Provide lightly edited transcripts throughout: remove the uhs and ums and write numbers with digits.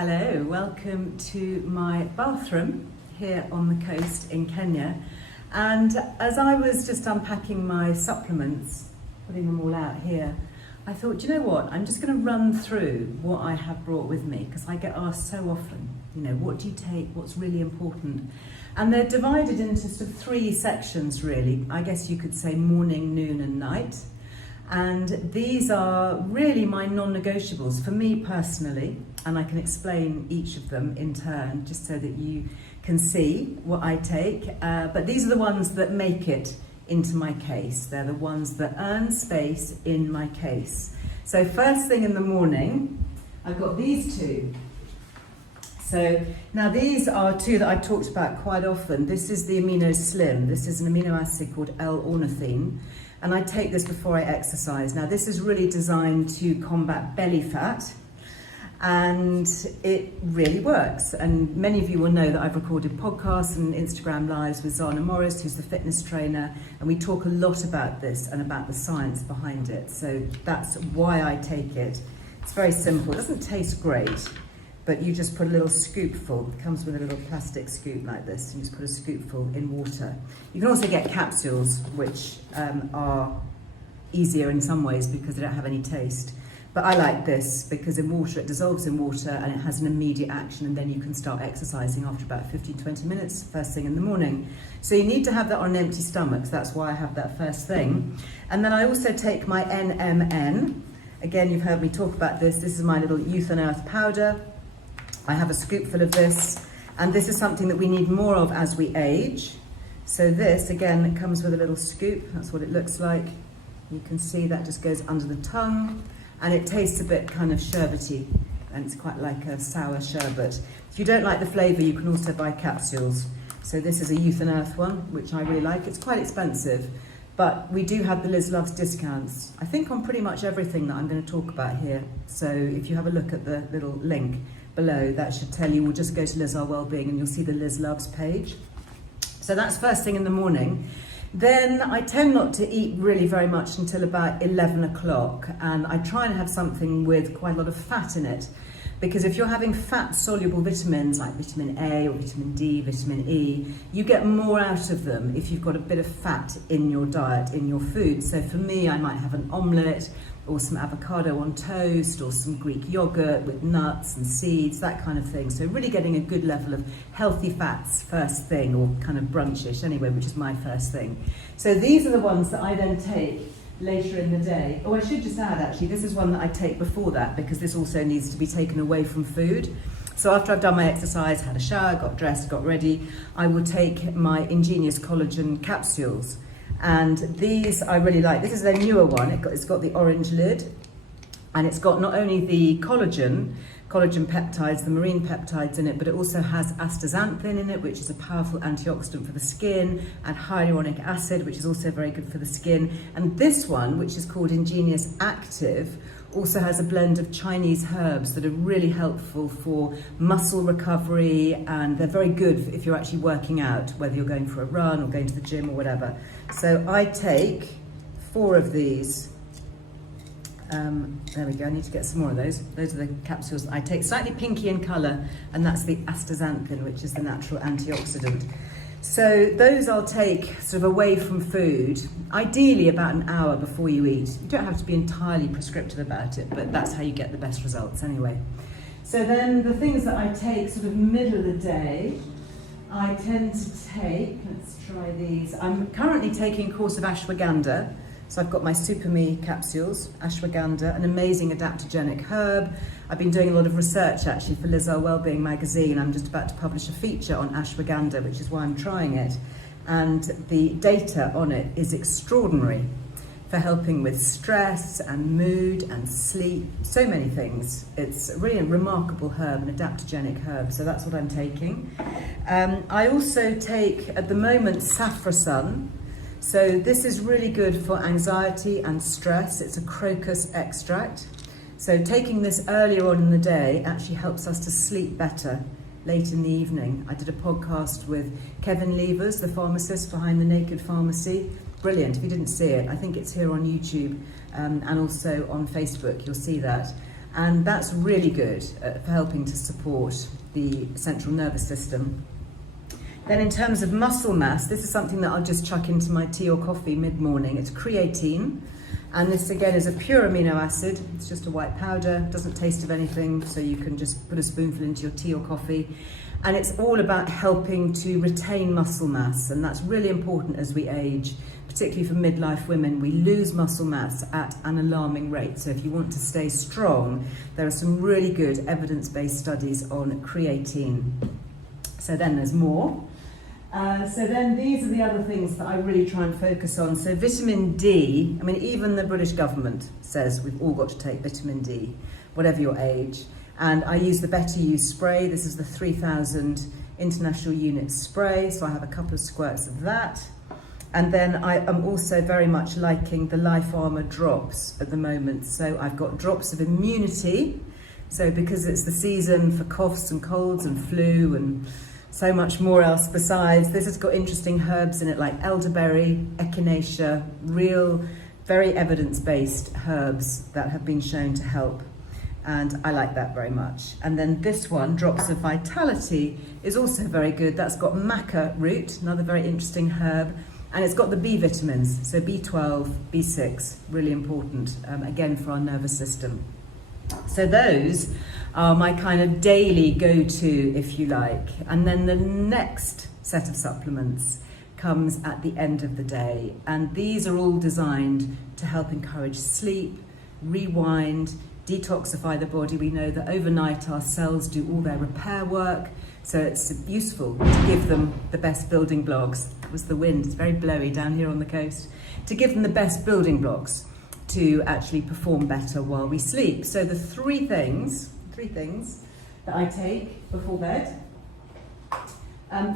Hello, welcome to my bathroom here on the coast in Kenya. And as I was just unpacking my supplements, putting them all out here, I thought, you know what, I'm just going to run through what I have brought with me, because I get asked so often, you know, what do you take, what's really important? And they're divided into sort of three sections really. I guess you could say morning, noon and night. And these are really my non-negotiables for me personally, and I can explain each of them in turn just so that you can see what I take. But these are the ones that make it into my case. They're the ones that earn space in my case. So first thing in the morning, I've got these two. So now these are two that I've talked about quite often. This is the Amino Slim. This is an amino acid called L-ornithine. And I take this before I exercise. Now this is really designed to combat belly fat, and it really works. And many of you will know that I've recorded podcasts and Instagram lives with Zana Morris, who's the fitness trainer, and we talk a lot about this and about the science behind it. So that's why I take it. It's very simple. It doesn't taste great, but you just put a little scoopful. It comes with a little plastic scoop like this, and you just put a scoopful in water. You can also get capsules, which are easier in some ways because they don't have any taste. But I like this because in water, it dissolves in water and it has an immediate action, and then you can start exercising after about 15-20 minutes, first thing in the morning. So you need to have that on an empty stomach, so that's why I have that first thing. And then I also take my NMN. Again, you've heard me talk about this. This is my little Youth and Earth powder. I have a scoopful of this, and this is something that we need more of as we age. So this, again, it comes with a little scoop. That's what it looks like. You can see that just goes under the tongue, and it tastes a bit kind of sherbety, and it's quite like a sour sherbet. If you don't like the flavour, you can also buy capsules. So this is a Youth and Earth one, which I really like. It's quite expensive, but we do have the Liz Loves discounts, I think, on pretty much everything that I'm going to talk about here. So if you have a look at the little link below, that should tell you, we'll just go to Earle Wellbeing and you'll see the Liz Loves page. So that's first thing in the morning. Then I tend not to eat really very much until about 11 o'clock, and I try and have something with quite a lot of fat in it, because if you're having fat soluble vitamins like vitamin A or vitamin D, vitamin E, you get more out of them if you've got a bit of fat in your diet, in your food. So for me, I might have an omelette or some avocado on toast or some Greek yogurt with nuts and seeds, that kind of thing. So really getting a good level of healthy fats first thing, or kind of brunchish anyway, which is my first thing. So these are the ones that I then take later in the day. Oh, I should just add, actually, this is one that I take before that, because this also needs to be taken away from food. So after I've done my exercise, had a shower, got dressed, got ready, I will take my Ingenious Collagen capsules. And these I really like. This is their newer one. It's got the orange lid, and it's got not only the collagen peptides, the marine peptides in it, but it also has astaxanthin in it, which is a powerful antioxidant for the skin, and hyaluronic acid, which is also very good for the skin. And this one, which is called Ingenious Active, also has a blend of Chinese herbs that are really helpful for muscle recovery, and they're very good if you're actually working out, whether you're going for a run or going to the gym or whatever. So I take 4 of these. There we go, I need to get some more of those. Those are the capsules that I take, slightly pinky in colour, and that's the astaxanthin, which is the natural antioxidant. So those I'll take sort of away from food, ideally about an hour before you eat. You don't have to be entirely prescriptive about it, but that's how you get the best results anyway. So then the things that I take sort of middle of the day, I tend to take, let's try these. I'm currently taking a course of ashwagandha. So I've got my Super Me capsules, ashwagandha, an amazing adaptogenic herb. I've been doing a lot of research actually for Earle Wellbeing magazine. I'm just about to publish a feature on ashwagandha, which is why I'm trying it. And the data on it is extraordinary for helping with stress and mood and sleep, so many things. It's really a remarkable herb, an adaptogenic herb, so that's what I'm taking. I also take, at the moment, saffron. So this is really good for anxiety and stress. It's a crocus extract. So taking this earlier on in the day actually helps us to sleep better late in the evening. I did a podcast with Kevin Levers, the pharmacist behind the Naked Pharmacy. Brilliant. If you didn't see it, I think it's here on YouTube and also on Facebook. You'll see that. And that's really good for helping to support the central nervous system. Then in terms of muscle mass, this is something that I'll just chuck into my tea or coffee mid-morning. It's creatine, and this again is a pure amino acid. It's just a white powder, doesn't taste of anything, so you can just put a spoonful into your tea or coffee. And it's all about helping to retain muscle mass, and that's really important as we age, particularly for midlife women. We lose muscle mass at an alarming rate. So if you want to stay strong, there are some really good evidence-based studies on creatine. So then there's more. So then these are the other things that I really try and focus on. So vitamin D, I mean, even the British government says we've all got to take vitamin D, whatever your age. And I use the Better You spray. This is the 3,000 international unit spray. So I have a couple of squirts of that. And then I am also very much liking the Life Armour drops at the moment. So I've got drops of immunity. So because it's the season for coughs and colds and flu and so much more else besides, this has got interesting herbs in it like elderberry, echinacea, real, very evidence-based herbs that have been shown to help. And I like that very much. And then this one, Drops of Vitality, is also very good. That's got maca root, another very interesting herb. And it's got the B vitamins, so B12, B6, really important, again, for our nervous system. So those are my kind of daily go-to, if you like. And then the next set of supplements comes at the end of the day. And these are all designed to help encourage sleep, rewind, detoxify the body. We know that overnight our cells do all their repair work. So it's useful to give them the best building blocks. It was the wind, it's very blowy down here on the coast. To give them the best building blocks to actually perform better while we sleep. So the three things that I take before bed.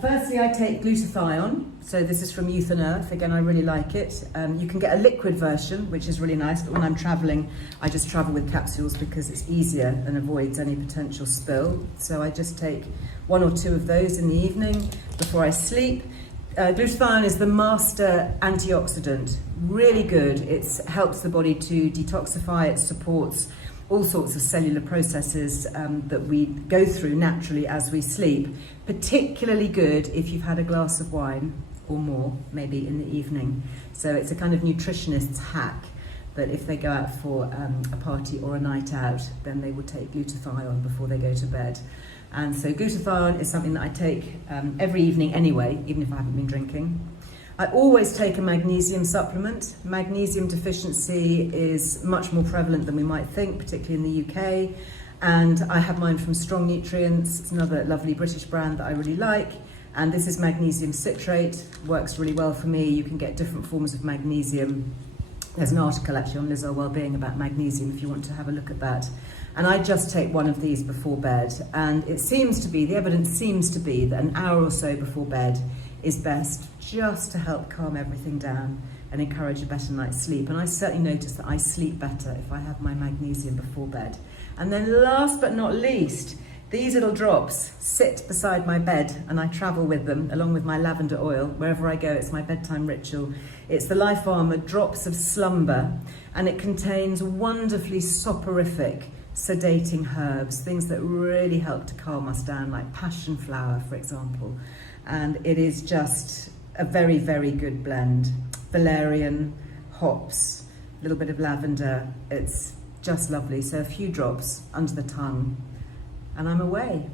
Firstly, I take glutathione. So this is from Youth and Earth. Again, I really like it. You can get a liquid version, which is really nice, but when I'm traveling, I just travel with capsules because it's easier and avoids any potential spill. So I just take 1 or 2 of those in the evening before I sleep. Glutathione is the master antioxidant, really good. It helps the body to detoxify, it supports all sorts of cellular processes that we go through naturally as we sleep. Particularly good if you've had a glass of wine or more, maybe in the evening. So it's a kind of nutritionist's hack that if they go out for a party or a night out, then they will take glutathione before they go to bed. And so glutathione is something that I take every evening anyway, even if I haven't been drinking. I always take a magnesium supplement. Magnesium deficiency is much more prevalent than we might think, particularly in the UK. And I have mine from Strong Nutrients. It's another lovely British brand that I really like. And this is magnesium citrate, works really well for me. You can get different forms of magnesium. There's an article actually on Earle Wellbeing about magnesium if you want to have a look at that. And I just take one of these before bed. And it seems to be, the evidence seems to be that an hour or so before bed is best, just to help calm everything down and encourage a better night's sleep. And I certainly notice that I sleep better if I have my magnesium before bed. And then last but not least, these little drops sit beside my bed and I travel with them along with my lavender oil. Wherever I go, it's my bedtime ritual. It's the Life Armour Drops of Slumber, and it contains wonderfully soporific, sedating herbs, things that really help to calm us down, like passion flower, for example. And it is just a very, very good blend. Valerian, hops, a little bit of lavender. It's just lovely. So a few drops under the tongue and I'm away.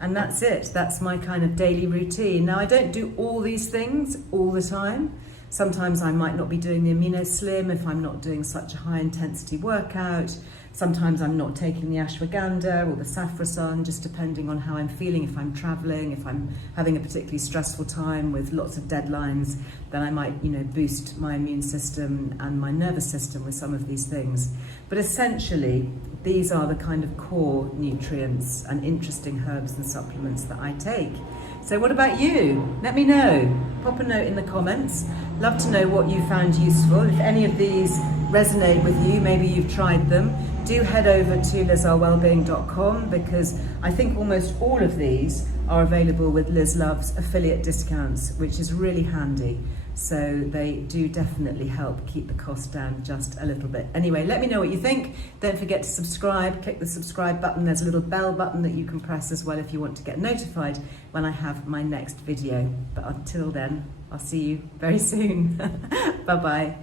And that's it. That's my kind of daily routine. Now, I don't do all these things all the time. Sometimes I might not be doing the Amino Slim if I'm not doing such a high intensity workout. Sometimes I'm not taking the ashwagandha or the saffrosan, just depending on how I'm feeling. If I'm traveling, if I'm having a particularly stressful time with lots of deadlines, then I might, boost my immune system and my nervous system with some of these things. But essentially, these are the kind of core nutrients and interesting herbs and supplements that I take. So what about you? Let me know. Pop a note in the comments. Love to know what you found useful. If any of these resonate with you, maybe you've tried them, do head over to lizarwellbeing.com, because I think almost all of these are available with Liz Love's affiliate discounts, which is really handy. So they do definitely help keep the cost down just a little bit. Anyway, let me know what you think. Don't forget to subscribe. Click the subscribe button. There's a little bell button that you can press as well if you want to get notified when I have my next video. But until then, I'll see you very soon. Bye-bye.